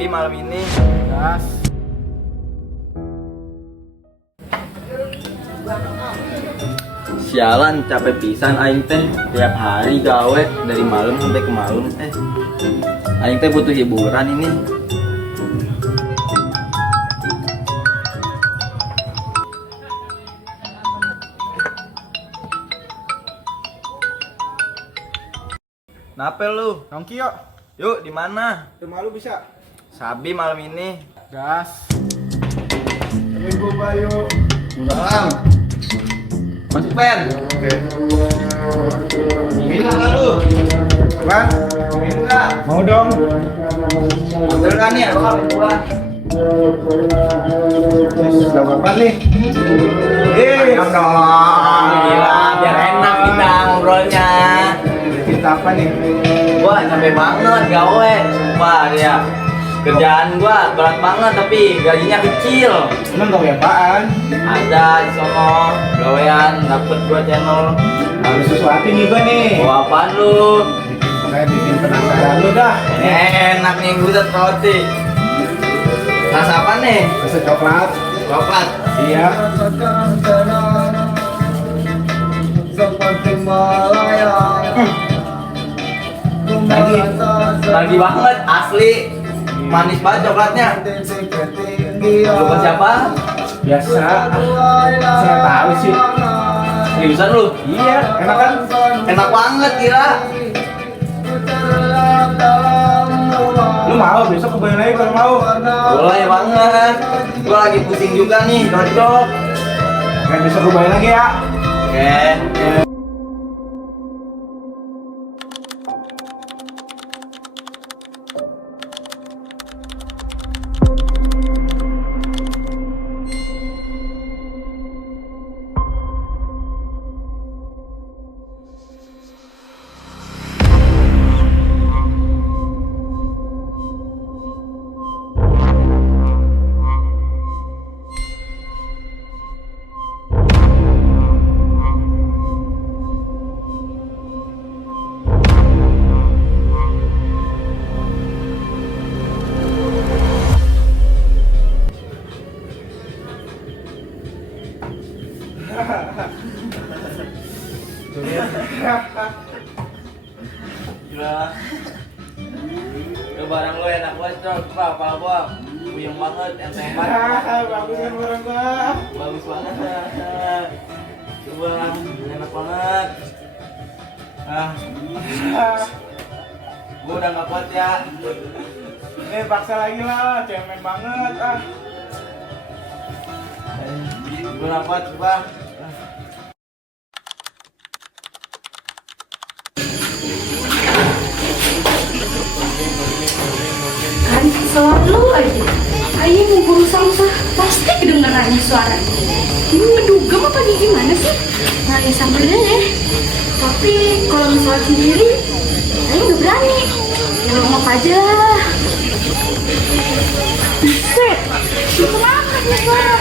Sabi malam ini. Gas. Sialan, capek pisan aing teh. Tiap hari gawe dari malam sampai ke malam teh. Aing teh butuh hiburan ini. Nape lu? Nongki yuk. Yuk, di mana? Rumah lu bisa. Sabi malam ini. Gas. Temen gua Bayu. Salam. Masuk pen. Oke. Minum nggak lu? Bang, Minum nggak? mau dong. Ambil kan nih, apa gua? Sudah apa nih? Minum dong. Gila, biar enak kita ngobrolnya. Kita apa nih? Gua capek banget gawe. Wah, dia. Kerjaan gua berat banget tapi gajinya kecil. Emang gawe apaan? Ada di sono gawean dapet gua channel. Harus sesuatu juga nih. Bawa apaan lu? Kayak bikin penasaran lu dah. Enak nih buset roti. Rasa apa nih? Rasa coklat. Coklat. Iya. Lagi banget asli. Manis banget coklatnya. Lu buat siapa? Biasa. Saya tahu sih. Seriusan lu? Iya. Enak kan? Enak banget gila. Lu mau besok kebayang lagi kalau mau. Boleh banget. Gua lagi pusing juga nih, cocok. Kan besok kebayang lagi ya. Oke. Gila. Lu barang lu enak banget, Cok. Apa gua? Buyung banget, enteng banget. Bagus kan barang gua. Bagus banget. Coba, enak banget. Ah, gua udah gak kuat ya. Nih paksa lagi lah, cemen banget ah. Gua gak kuat, coba. Kan selalu aja Ayo mau berusaha pasti kedengarannya suara ini ngedugem apa gimana sih? Nah ya samperin aja. Tapi kalau misalnya sendiri Ayo udah berani ya ngomong aja lah. Set, itu kenapa nih suara?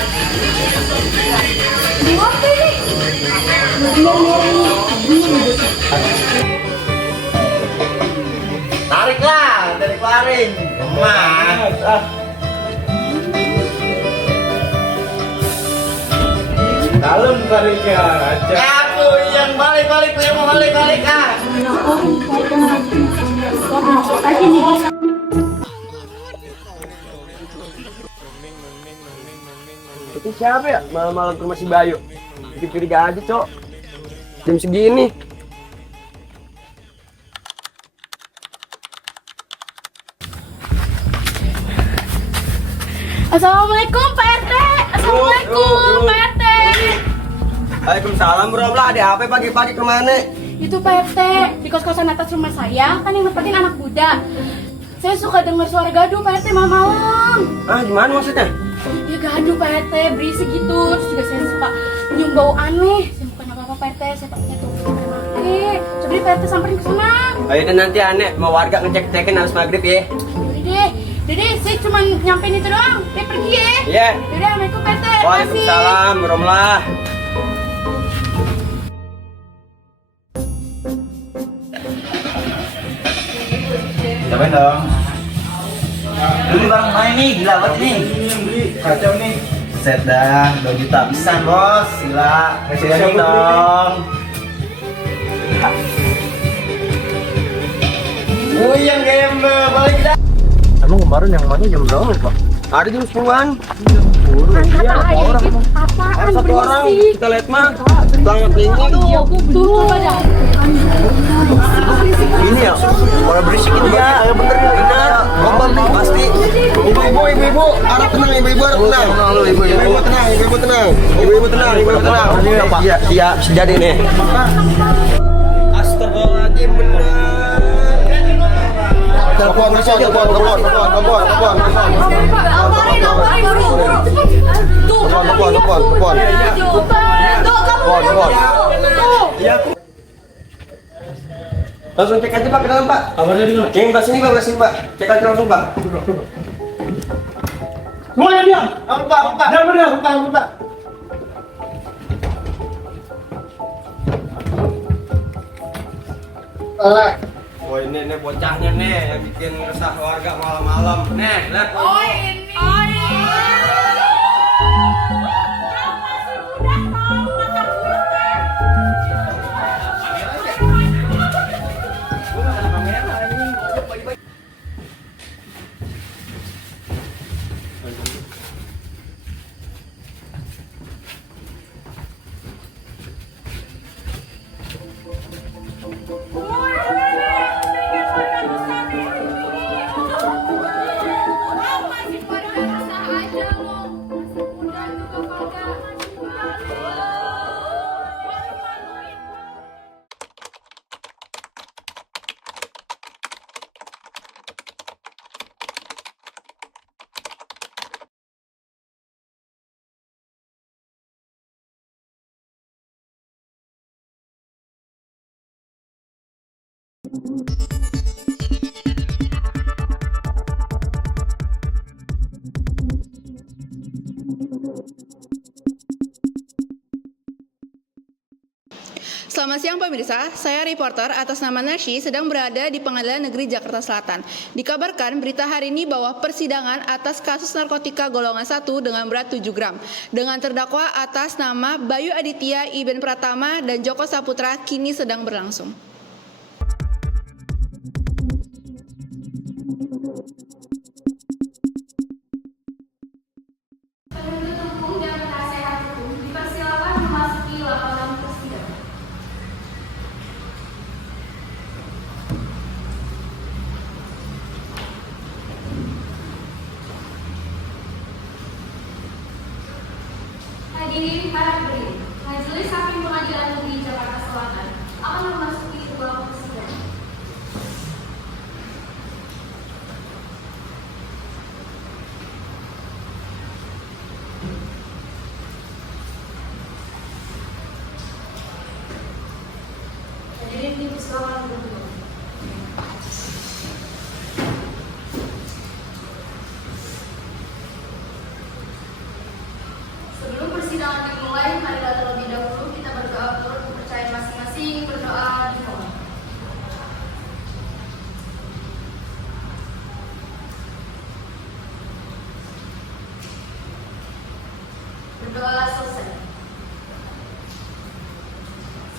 Ngomong ini Tarik lah, dari kelarin. Mas, Dalam tariknya aja. aku yang balik, yang mau balik ah. aja nih. Itu siapa ya? Malam-malam ke rumah si Bayu. Bikin curiga aja, Cok. Jam segini. Assalamualaikum Pak RT. Assalamualaikum Pak RT. Waalaikumsalam, bro. Lah, ada apa pagi-pagi kemana? Itu Pak RT di kos-kosan atas rumah saya kan yang nempatin anak muda. Saya suka dengar suara gaduh Pak RT malam-malam. Ah, gimana maksudnya? Ya gaduh Pak RT, berisik gitu. Terus juga saya suka nyium bau aneh. Saya bukan apa-apa Pak RT, saya takutnya tuh pakai. Coba deh Pak RT samperin ke sana. Ayo deh nanti aneh mau warga ngecek-cekin harus maghrib ya. Udah deh. Dede, saya cuma nyampein itu doang. Saya pergi ya. Iya. Yaudah, Assalamualaikum Pak RT. Waalaikumsalam, warahmatullah. Cobain dong. Ini nih, gila banget nih. Ini yang beli kacau nih. Set dah, 2 juta bisa bos, gila. Kasih Siapa dong. Yang game balik dah. Emang kemarin yang mana jam berapa Pak? Ada jam 10-an. Kata ayah gitu, apaan Satu orang berisik? kita lihat mah banget ini Iya, tuh pada. ini ya malah berisik ini ya. Ayo bener ya bener. Ngomong nih pasti. Ibu harap tenang, ibu harap tenang. Ibu tenang, ibu tenang. Ibu tenang, ibu tenang. Iya, iya jadi nih. Astagfirullahaladzim bener. Telepon. Langsung cek aja Pak ke dalam Pak. Kabarnya di mana? Yang sini Pak, cek aja langsung Pak. Semuanya diam. Buka. Jangan buka. Oh ini bocahnya nih yang bikin resah warga malam-malam. Nih, lihat. Oh ini. Selamat siang pemirsa, saya reporter atas nama Nashi sedang berada di Pengadilan Negeri Jakarta Selatan. Dikabarkan berita hari ini bahwa persidangan atas kasus narkotika golongan 1 dengan berat 7 gram dengan terdakwa atas nama Bayu Aditya, Iben Pratama, dan Joko Saputra kini sedang berlangsung. Penuntut hukum dan penasehat hukum dipersilakan memasuki lapangan persidangan. Hadirin para hadirin, Majelis Hakim Pengadilan Negeri Jakarta Selatan akan memasuki ruang persidangan. Hadirin dipersilakan untuk duduk. Sebelum persidangan dimulai, marilah terlebih dahulu kita berdoa menurut kepercayaan masing-masing. Berdoa dimulai. Berdoa selesai.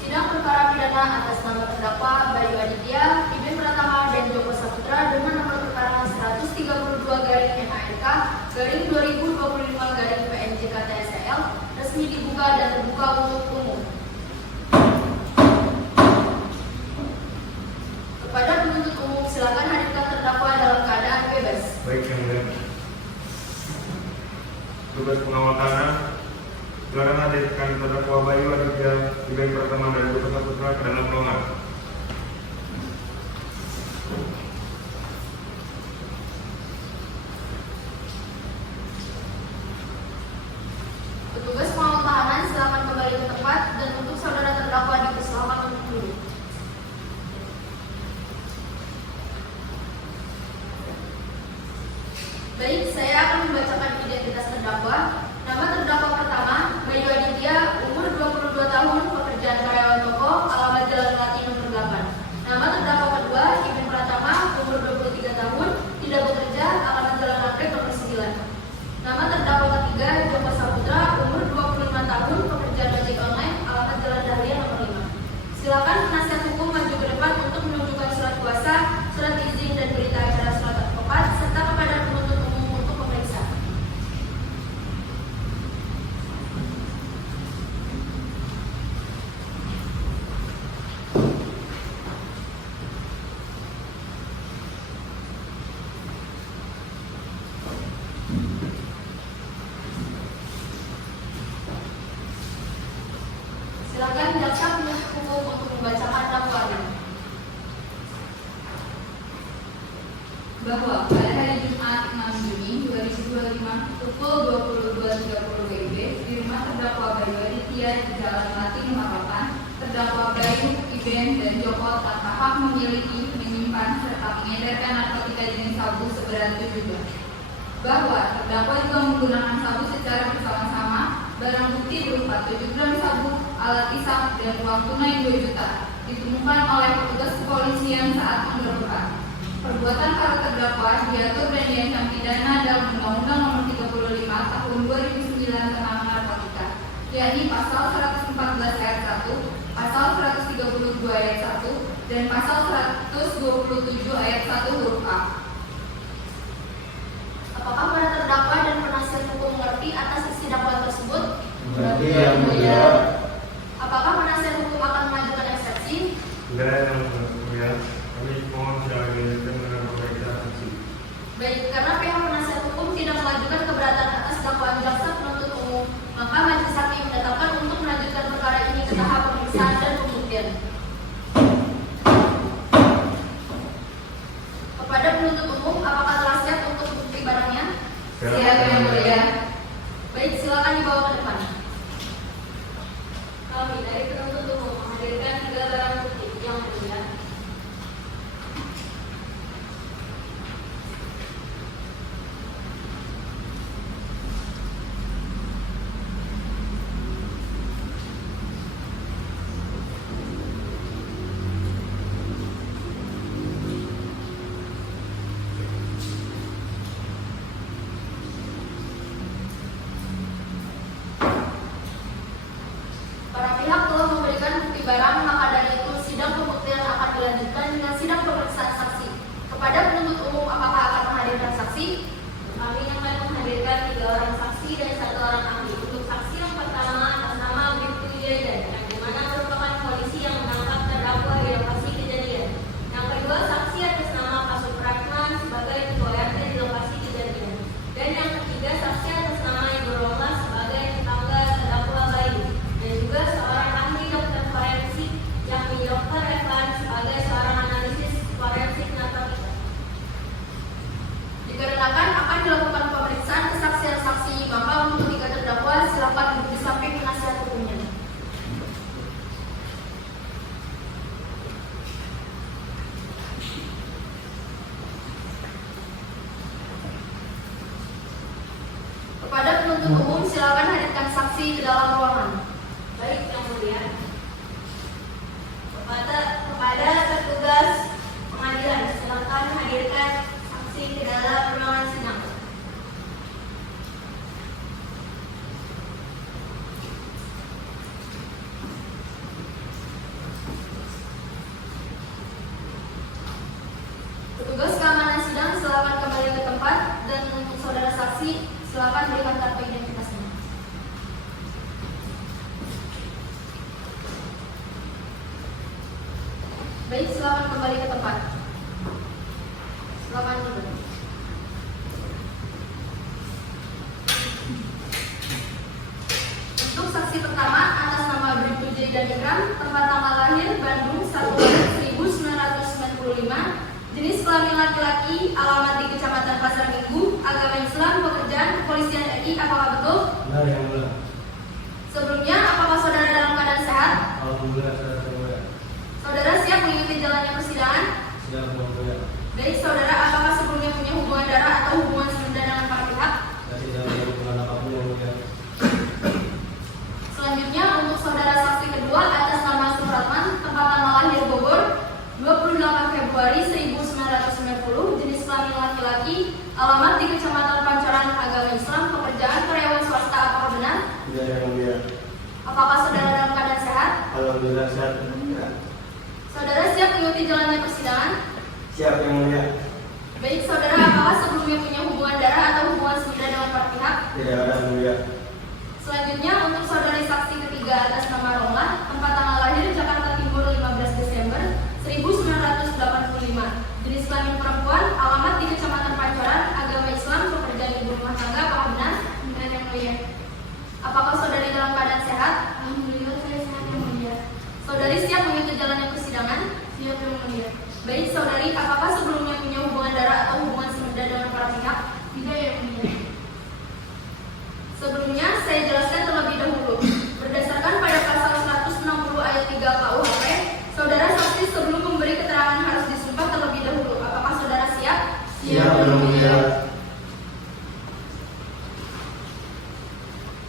Sidang perkara pidana atas nama terdakwa Bayu Aditya, Iben Pratama, dan Joko Saputra dengan nomor perkara 132-1/2025 resmi dibuka dan terbuka untuk umum. Kepada penuntut umum, silakan hadirkan terdakwa dalam keadaan bebas. Baik yang mulia. Tugas pengawal tanah, silakan hadirkan terdakwa Bayu Aditya, Iben Pratama, dan Joko Saputra ke dalam ruangan. Petugas pengawal tahanan silakan kembali ke tempat dan untuk saudara terdakwa dipersilakan untuk duduk. Baik, saya akan membacakan identitas terdakwa. Nama terdakwa pertama, Bayu Aditya, umur 22 tahun, pekerjaan karyawan toko, alamat Jalan Melati nomor hukum untuk membacakan dakwaannya. Bahwa pada hari Jumat 6 Juni 2025 pukul 22.30 WIB di rumah terdakwa Bayu Aditya di Jalan Melati Nomor 8, terdakwa Bayu, Iben, dan Joko tanpa hak memiliki, menyimpan, serta mengedarkan narkotika jenis sabu seberat 7 gram. Bahwa terdakwa juga menggunakan sabu secara bersama-sama, barang bukti berupa 7 gram sabu, alat isap, dan uang tunai 2 juta ditemukan oleh petugas kepolisian saat penggerebekan. Perbuatan para terdakwa diatur dan diancam pidana dalam Undang-Undang Nomor 35 Tahun 2009 tentang narkotika, yakni Pasal 114 Ayat 1, Pasal 132 Ayat 1, dan Pasal 127 Ayat 1 huruf A. Apakah para terdakwa dan penasihat hukum mengerti atas isi dakwaan tersebut? Berarti yang mulia. Apakah penasihat hukum akan mengajukan eksepsi? Tidak yang mulia. Kami mohon sidang dilanjutkan dengan pemeriksaan saksi. Baik, karena pihak penasihat hukum tidak mengajukan keberatan atas dakwaan jaksa penuntut umum, maka majelis hakim menetapkan untuk melanjutkan perkara ini ke tahap pemeriksaan dan pembuktian. Kepada penuntut umum, apakah telah siap untuk bukti barangnya? Siap, Yang mulia. Baik, silakan dibawa ke depan. Kami dari penuntut umum menghadirkan 3 barang bukti yang mulia. Para pihak telah memberikan bukti barang, maka dari itu sidang pembuktian akan dilanjutkan dengan sidang pemeriksaan saksi. Kepada penuntut umum, apakah akan menghadirkan saksi? Kami akan menghadirkan 3 orang saksi dan 1 orang ahli. Untuk saksi yang pertama atas nama Bribtu Wijaya, yang dimana merupakan polisi yang menangkap terdakwa di lokasi kejadian. Yang kedua, saksi atas nama Kasub Ratman sebagai ketua RT di lokasi kejadian. Dan yang ketiga, saksi atas nama Ibu Roma sebagai tetangga terdakwa Bayu. Dan juga seorang ahli dokter forensik yakni Dr. Evan sebagai seorang analisis forensik narkotika. Dikarenakan akan dilakukan pemeriksaan kesaksian saksi, maka untuk 3 terdakwa silakan duduk di samping penasihat hukumnya. Kepada penuntut umum silakan hadirkan saksi ke dalam ruangan. Baik, yang mulia. Kepada petugas pengadilan silakan hadirkan saksi ke dalam ruangan sidang. Petugas keamanan sidang silakan kembali ke tempat, dan untuk saudara saksi silakan berikan kartu identitasnya. Baik, silakan kembali ke tempat. Silakan duduk. Untuk saksi pertama atas nama Bribtu J. dan Ikram, tempat tanggal lahir Bandung 1 Maret 1995, jenis kelamin laki-laki, alamat di Kecamatan Pasar Minggu, agama Islam, pekerjaan kepolisian RI, apakah betul? Benar yang mulia. Sebelumnya, apakah saudara dalam keadaan sehat? Alhamdulillah saya mulia. Saudara siap mengikuti jalannya persidangan? Siap yang mulia. Baik, saudara, apakah sebelumnya punya hubungan darah atau hubungan sunda dengan para pihak? Saya tidak ada hubungan apapun yang mulia. Selanjutnya, untuk saudara saksi kedua atas nama Supratman, tempat tanggal lahir Bogor, 28 Februari 1990, jenis kelamin laki-laki, alamat di Kecamatan Pancoran, agama Islam, pekerjaan karyawan swasta, apakah benar? Tidak yang mulia. Apakah saudara dalam keadaan sehat? Alhamdulillah sehat. Saudara siap mengikuti jalannya persidangan? Siap yang mulia. Baik, saudara, apakah sebelumnya punya hubungan darah atau hubungan sunda dengan para pihak? Tidak ada yang mulia. Selanjutnya, untuk saudari saksi ketiga atas nama Romlah, tempat tanggal lahir Jakarta Timur 15 Desember 1985, jenis kelamin perempuan, alamat di Kecamatan Pancoran, agama Islam, pekerjaan ibu rumah tangga, apakah benar? Benar yang mulia. Apakah saudari dalam keadaan sehat? Alhamdulillah saya sehat yang mulia. Saudari Baik saudari, apakah sebelumnya punya hubungan darah atau hubungan semeda dengan para pihak? Tidak yang mulia. Sebelumnya saya jelaskan terlebih dahulu. Berdasarkan pada pasal 160 ayat 3 KUHP, saudara saksi sebelum memberi keterangan harus disumpah terlebih dahulu. Apakah saudara siap? Siap yang mulia.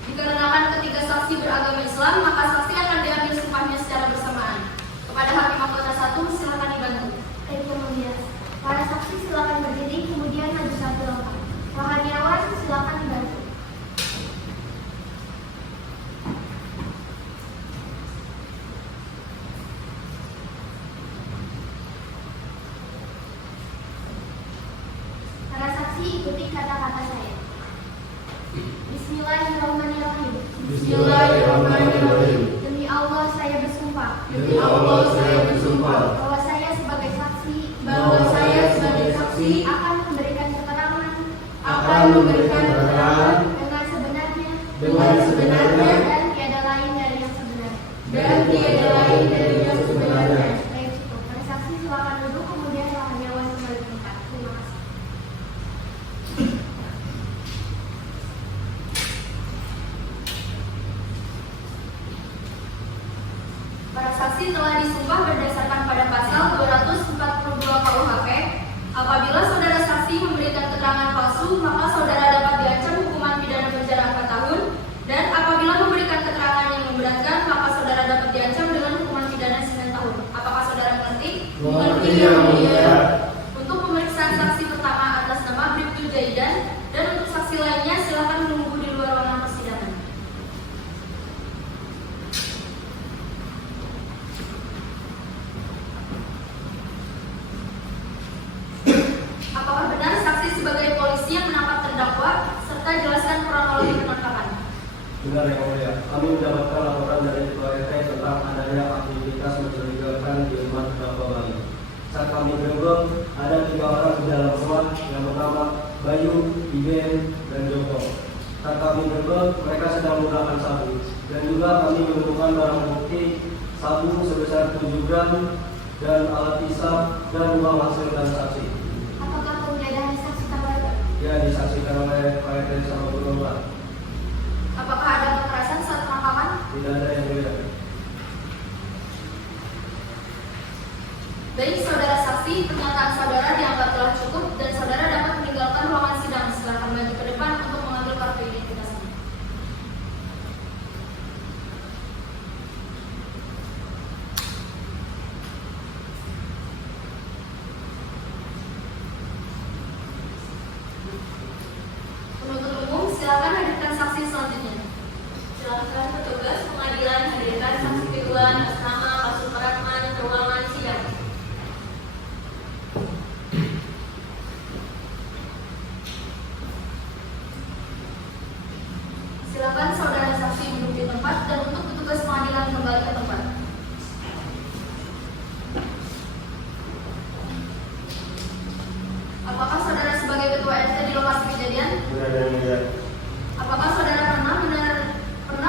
Dikarenakan ketiga saksi beragama Islam, maka saksi akan diambil sumpahnya secara bersamaan. Kepada Hakim Mahkota 1, silakan dibantu. Baik yang mulia. Para saksi silakan berdiri, kemudian maju satu langkah. Rohaniawan silakan dibantu. Para saksi ikuti kata-kata saya. Bismillahirrahmanirrahim. Bismillahirrahmanirrahim. Demi Allah saya bersumpah. Demi Allah saya bersumpah Bahwa saya sebagai saksi. bahwa saya sebagai saksi Akan memberikan keterangan. akan memberikan keterangan Dengan sebenarnya. dengan sebenarnya Dan tiada lain dari yang sebenarnya. dan tiada lain dari yang sebenarnya. Baik cukup. Para saksi silakan duduk, kemudian rohaniawan kembali ke tempat. Terima kasih. Para saksi telah disumpah berdasarkan pada pasal 242 KUHP. Apabila saudara saksi memberikan keterangan palsu, maka saudara dapat diancam hukuman pidana penjara 4 tahun. Dan apabila memberikan keterangan yang memberatkan, maka saudara dapat diancam dengan hukuman pidana 9 tahun. Apakah saudara mengerti? Mengerti, Yang Mulia. Untuk pemeriksaan saksi pertama atas nama Bribtu Jaidan dan untuk saksi lainnya silakan menunggu di luar ruangan persidangan. Apakah benar saksi sebagai polisi yang menangkap terdakwa serta jelaskan kronologi penangkapan? Benar yang mulia, kami mendapatkan laporan dari Ketua RT tentang adanya aktivitas mencurigakan di rumah terdakwa Bali. Saat kami gerbek, ada 3 orang di dalam rumah, yang pertama Bayu, Iben, dan Joko. Saat kami gerbek, mereka sedang menggunakan sabu. Dan juga kami menemukan barang bukti sabu sebesar 7 gram dan alat hisap dan uang hasil transaksi. Apakah kemudian saksi tambahan? Ya, disaksikan oleh Pak RT sama Bu Nurma. Apakah ada kekerasan saat penangkapan? Tidak ada yang mulia. Baik saudara saksi, pernyataan saudara dianggap telah cukup dan saudara dapat meninggalkan ruangan sidang. Silakan maju ke depan untuk mengambil kartu identitasnya. Penuntut umum, silakan hadirkan saksi selanjutnya. Silakan petugas pengadilan hadirkan saksi kedua atas nama Pak Supratman ke ruangan sidang. Silakan saudara saksi duduk di tempat dan untuk petugas pengadilan kembali ke tempat. Apakah saudara sebagai ketua RT di lokasi kejadian? Benar yang mulia. Apakah saudara pernah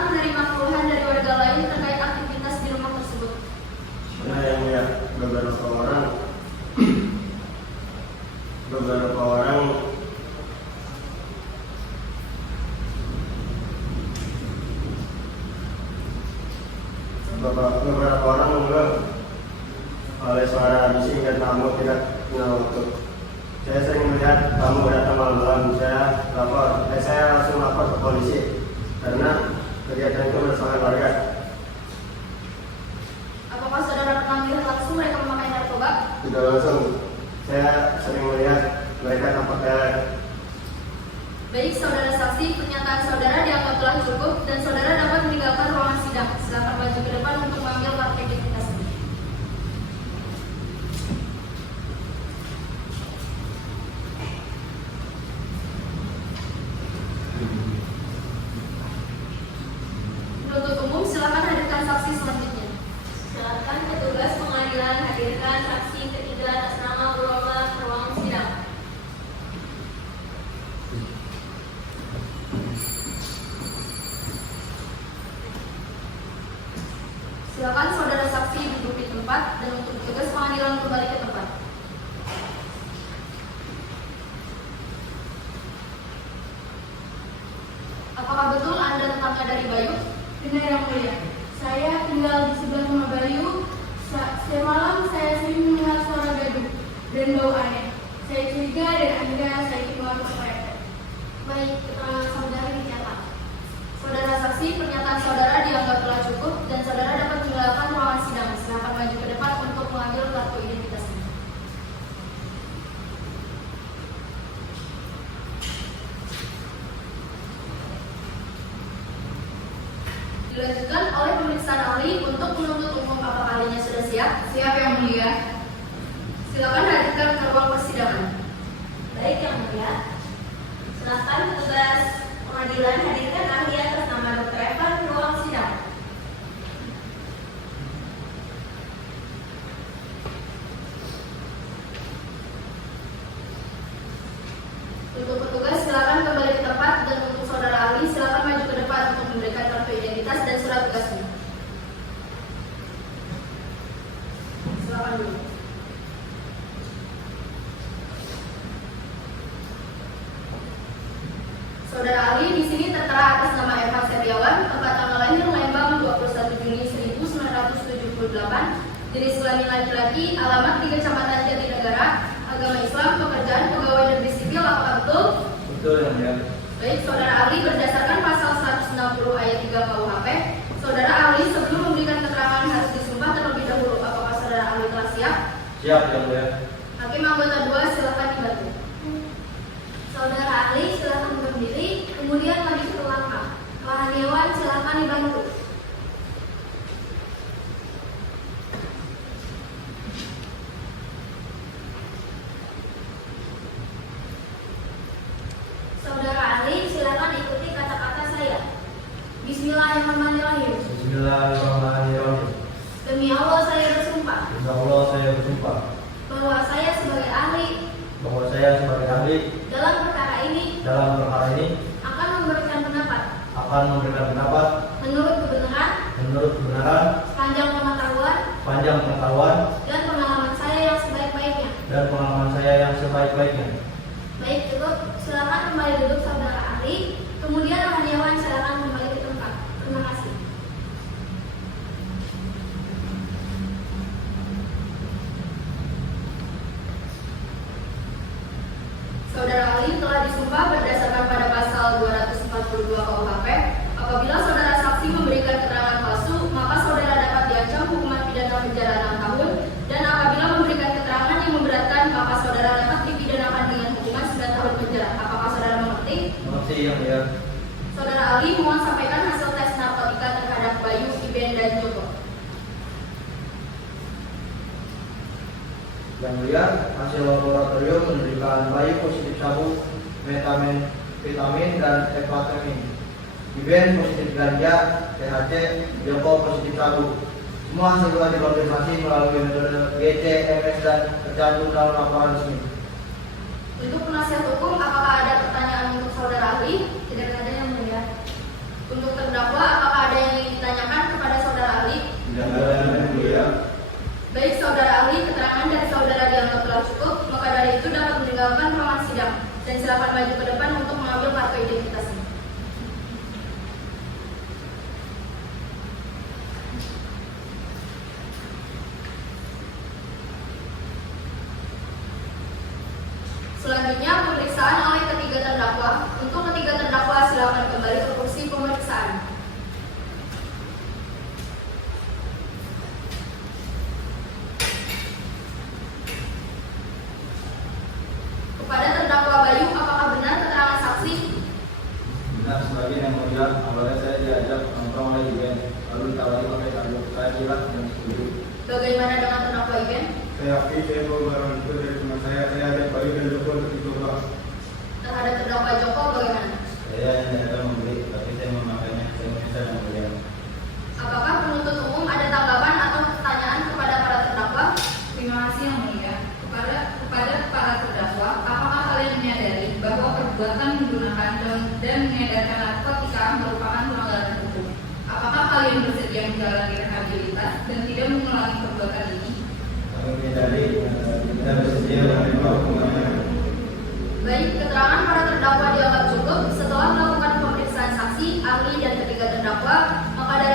menerima keluhan dari warga lain terkait aktivitas di rumah tersebut? Benar yang mulia. Beberapa orang mengeluh oleh suara bising dan tamu tidak kenal waktu. Saya sering melihat tamu datang malam-malam. Saya langsung lapor ke polisi karena kegiatan itu meresahkan warga. Apakah saudara pernah melihat langsung mereka memakai narkoba? Tidak langsung. Saya sering melihat mereka tampak teler. Baik saudara saksi, pernyataan saudara dianggap telah cukup dan saudara dapat meninggalkan ruangan sidang. Silakan maju ke depan untuk mengambil kartu identitasnya. Penuntut umum, silakan hadirkan saksi selanjutnya. Silakan petugas pengadilan hadirkan saksi ketiga atas nama Bu Roma ke ruang sidang. Silakan saudara saksi duduk di tempat dan untuk petugas pengadilan kembali ke tempat. Benar yang mulia. Saya tinggal di sebelah rumah Bayu. Setiap malam saya sering mendengar suara gaduh dan bau aneh. Saya curiga dan akhirnya saya keluar ke Pak RT. Baik, keterangan saudara dicatat. Saudara saksi, pernyataan saudara dianggap telah cukup dan saudara dapat meninggalkan ruangan sidang. Silakan maju ke depan untuk mengambil kartu identitasnya. Dilanjutkan oleh pemeriksaan ahli untuk menuntut umum. Apakah ahlinya sudah siap? Siap yang mulia. Silakan hadirkan ke ruang persidangan. Baik yang mulia. Silakan petugas pengadilan hadirkan ahli atas nama Dr. Evan ke ruang sidang. Untuk petugas silakan kembali ke tempat dan untuk saudara ahli silakan maju ke depan untuk memberikan kartu identitas dan surat tugasnya. Silakan dulu. Saudara ahli di sini tertera atas nama Evan Setiawan, tempat tanggal lahir Lembang 21 Juni 1978, jenis kelamin laki-laki, alamat di Kecamatan Jatinegara, agama Islam, pekerjaan pegawai negeri sipil. Apakah betul? Betul yang mulia. Baik, saudara ahli berdasarkan pasal 160 ayat 3 KUHP, saudara ahli sebelum memberikan keterangan harus disumpah terlebih dahulu. Apakah saudara ahli telah siap? Siap yang mulia. Hakim anggota 2 silakan dibantu. Saudara ahli silakan berdiri, kemudian maju ke belakang. Wahaniawan silakan dibantu. Saudara ahli silakan ikuti kata-kata saya. Bismillahirrahmanirrahim. Bismillahirrahmanirrahim. Demi Allah saya bersumpah Insya Allah saya bersumpah bahwa saya sebagai ahli bahwa saya sebagai ahli dalam perkara ini akan memberikan pendapat menurut kebenaran, sepanjang pengetahuan, dan pengalaman saya yang sebaik-baiknya. Baik, cukup. Silakan kembali duduk saudara ahli. Kemudian wahaniawan silakan kembali ke tempat. Terima kasih. Saudara ahli telah disumpah berdasarkan pada pasal 242 KUHP. Apabila saudara saksi memberikan keterangan palsu, maka saudara dapat diancam hukuman pidana penjara 6 tahun. Dan apabila memberikan keterangan yang memberatkan, maka saudara dapat dipidanakan dengan hukuman 9 tahun penjara. Apakah saudara mengerti? Mengerti yang mulia. Saudara ahli mohon sampaikan hasil tes narkotika terhadap Bayu, Iben, dan Joko. Yang mulia, hasil laboratorium menunjukkan Bayu positif sabu, metamfetamin, dan eflatemin. Iben positif ganja, THC, Joko positif sabu. Semua hasil telah dikonfirmasi melalui metode GC, MS, dan tercantum dalam laporan resmi. Untuk penasihat hukum, apakah ada pertanyaan untuk saudara ahli? Tidak ada yang mulia. Untuk terdakwa, apakah ada yang ingin ditanyakan kepada saudara ahli? Tidak ada yang mulia. Baik saudara ahli, keterangan dari saudara dianggap telah cukup, maka dari itu dapat meninggalkan ruangan sidang dan silakan maju ke depan untuk mengambil kartu identitasnya. Selanjutnya pemeriksaan oleh ketiga terdakwa. Untuk ketiga terdakwa silakan kembali ke kursi pemeriksaan. Kepada terdakwa Bayu, apakah benar keterangan saksi? Benar sebagian yang mulia. Awalnya saya diajak nongkrong oleh Iben, lalu ditawari pakai sabu. Saya kira dan setuju. Bagaimana dengan terdakwa Iben? Saya akui saya bawa barang itu dari teman saya ajak Bayu dan Joko untuk dicoba. Terhadap terdakwa Joko bagaimana? Saya hanya akan membeli, tapi saya memakainya. Saya menyesal yang mulia. Apakah penuntut umum ada tanggapan atau pertanyaan kepada para terdakwa? Terima kasih yang mulia. Kepada para terdakwa, apakah kalian menyadari bahwa perbuatan menggunakan dan mengedarkan narkotika merupakan pelanggaran hukum? Apakah kalian bersedia menjalani rehabilitas dan tidak mengulangi perbuatan ini? Kami menyadari kita bersedia menerima hukumannya. Baik, keterangan para terdakwa dianggap cukup. Setelah melakukan pemeriksaan saksi, ahli, dan ketiga terdakwa, maka dari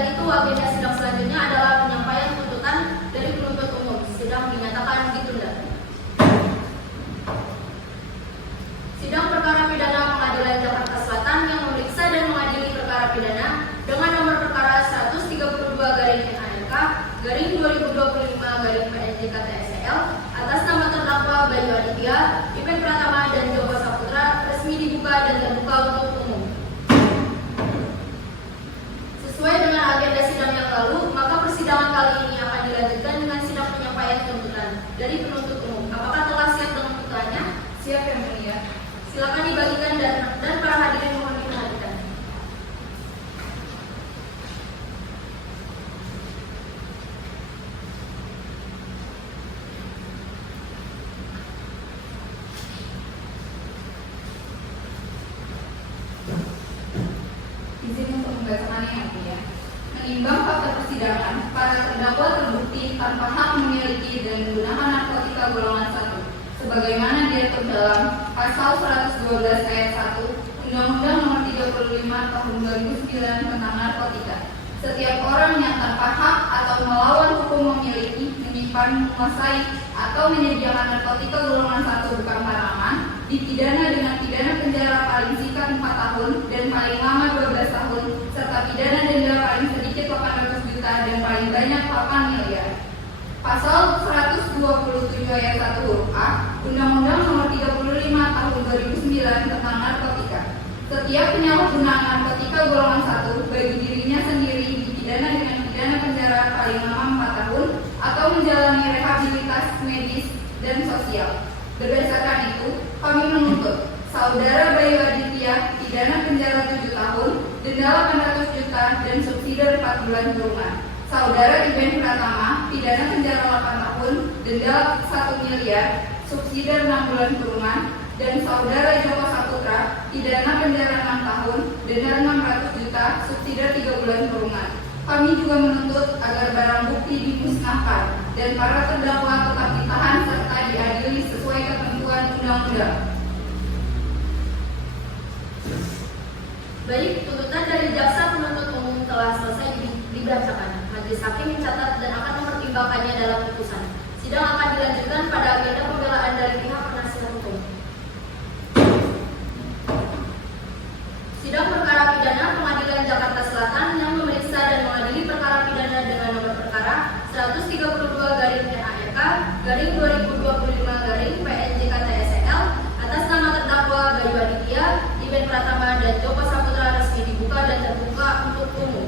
dari penuntut umum. Apakah telah siap dengan tuntutannya? Siap yang mulia. Silakan dibagikan dan para hadirin mohon diperhatikan. Izin untuk membacakannya yang mulia. Menimbang fakta persidangan, para terdakwa terbukti tanpa hak memiliki dan menggunakan narkotika golongan 1, sebagaimana diatur dalam Pasal 112 ayat 1 Undang-Undang Nomor 35 Tahun 2009 tentang narkotika. Setiap orang yang tanpa hak atau melawan hukum memiliki, menyimpan, menguasai, atau menyediakan narkotika golongan 1 bukan larangan, dipidana dengan pidana penjara paling singkat 4 tahun dan paling lama 12 tahun, serta pidana denda paling sedikit 800 juta dan paling banyak 8 miliar. Pasal 127 ayat 1 huruf A Undang-Undang Nomor 35 Tahun 2009 tentang narkotika. Setiap penyalahgunaan narkotika golongan 1 bagi dirinya sendiri dipidana dengan pidana penjara paling lama 4 tahun atau menjalani rehabilitasi medis dan sosial. Berdasarkan itu, kami menuntut Saudara Bayu Aditya pidana penjara 7 tahun, denda 800 juta dan subsidi 4 bulan kurungan. Saudara Iben Pratama pidana penjara 8 tahun, denda 1 miliar, subsidi 6 bulan kurungan. Dan Saudara Joko Saputra pidana penjara 6 tahun, denda 600 juta, subsidi 3 bulan kurungan. Kami juga menuntut agar barang bukti dimusnahkan dan para terdakwa tetap ditahan serta diadili sesuai ketentuan undang-undang. Baik, tuntutan dari jaksa penuntut umum telah selesai dibacakan. Majelis hakim mencatat dan akan mempertimbangkannya dalam putusan. Sidang akan dilanjutkan pada agenda pembelaan dari pihak penasihat hukum. Sidang perkara pidana Pengadilan Jakarta Selatan yang memeriksa dan mengadili perkara pidana dengan nomor perkara 132/NAK/2025/PNJKTSL atas nama terdakwa Bayu Aditya, Iben Pratama dan Joko Saputra resmi dibuka dan terbuka untuk umum.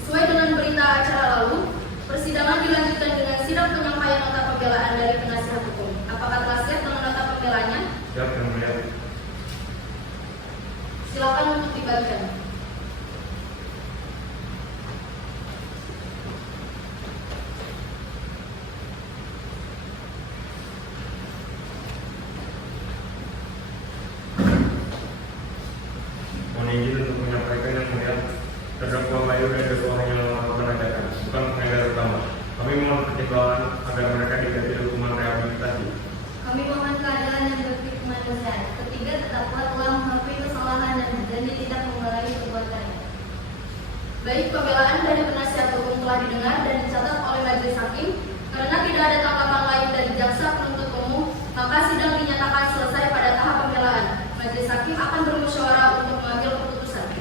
Sesuai dengan berita acara lalu, persidangan dilanjutkan dengan sidang penyampaian nota pembelaan dari penasihat hukum. Apakah telah siap dengan nota pembelaannya? Siap yang mulia. Silakan untuk dibagikan. Mohon izin untuk menyampaikan yang mulia. Terdakwa Bayu dan Joko hanya melakukan ajakan, bukan pengendara utama. Kami mohon pertimbangan agar mereka dikasih hukuman rehabilitasi. Kami mohon keadilan yang berhikmat dan sehat. Ketiga, terdakwa telah mengakui kesalahan dan berjanji tidak mengulangi perbuatannya. Baik, pembelaan dari penasihat hukum telah didengar dan dicatat oleh majelis hakim. Karena tidak ada tanggapan lain dari jaksa penuntut umum, maka sidang dinyatakan selesai pada tahap pembelaan. Majelis hakim akan bermusyawarah untuk mengambil keputusan.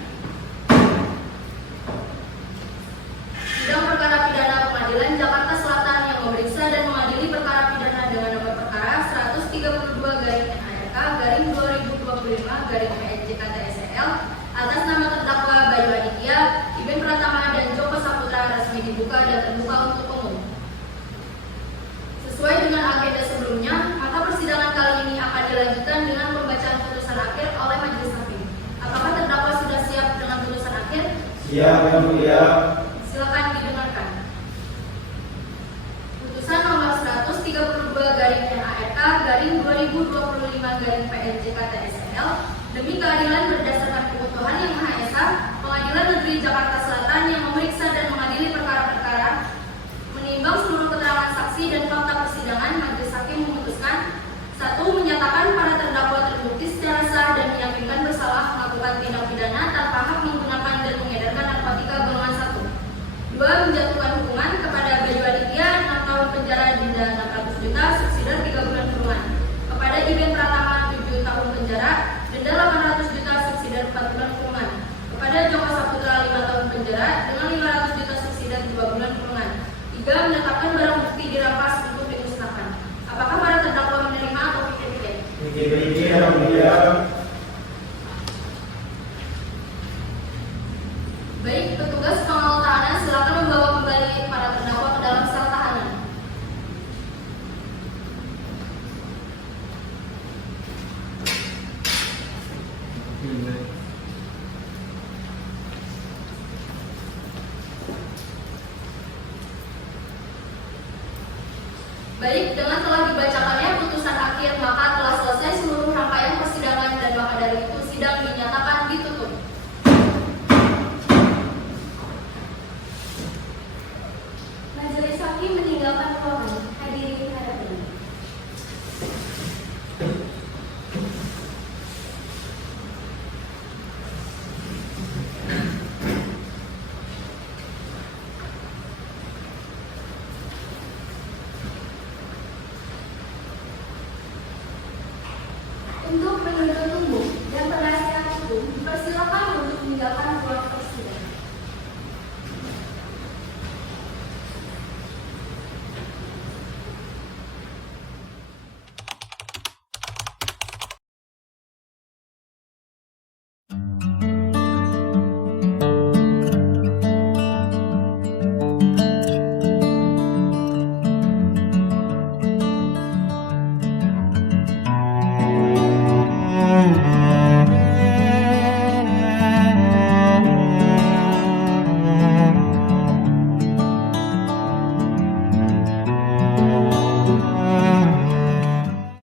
Sidang perkara pidana Pengadilan Jakarta Selatan yang memeriksa dan mengadili perkara pidana dengan nomor perkara 132/NAK/2025/PNJKTSL atas nama terdakwa Bayu Aditya, Iben Pratama dan Joko Saputra resmi dibuka dan terbuka untuk umum. Sesuai dengan agenda sebelumnya, maka persidangan kali ini akan dilanjutkan dengan pembacaan putusan akhir oleh majelis hakim. Apakah terdakwa sudah siap dengan putusan akhir? Siap yang mulia. Silakan didengarkan. Putusan nomor 132/NARK/2025/PNJKTSL demi keadilan berdasarkan kebutuhan yang Maha Esa, Pengadilan Negeri Jakarta Selatan yang memeriksa dan mengadili perkara-perkara, menimbang seluruh keterangan saksi dan fakta persidangan, majelis hakim memutuskan: 1. Menyatakan para terdakwa terbukti secara sah dan meyakinkan bersalah melakukan tindak pidana tanpa hak menggunakan dan mengedarkan narkotika golongan 1. 2. Menjatuhkan hukuman kepada Bayu Aditya 6 tahun penjara denda 600 juta subsidi 3 bulan kurungan. Kepada Iben Pratama 7 tahun penjara denda 800 juta subsidi 4 bulan kurungan. Kepada Joko Saputra 5 tahun penjara dengan 500 juta subsidi 2 bulan kurungan. 3. Menetapkan barang bukti dirampas untuk dimusnahkan. Apakah para terdakwa menerima atau pikir-pikir? Pikir-pikir yang mulia. Baik, petugas pengawal tahanan silakan membawa baik dengan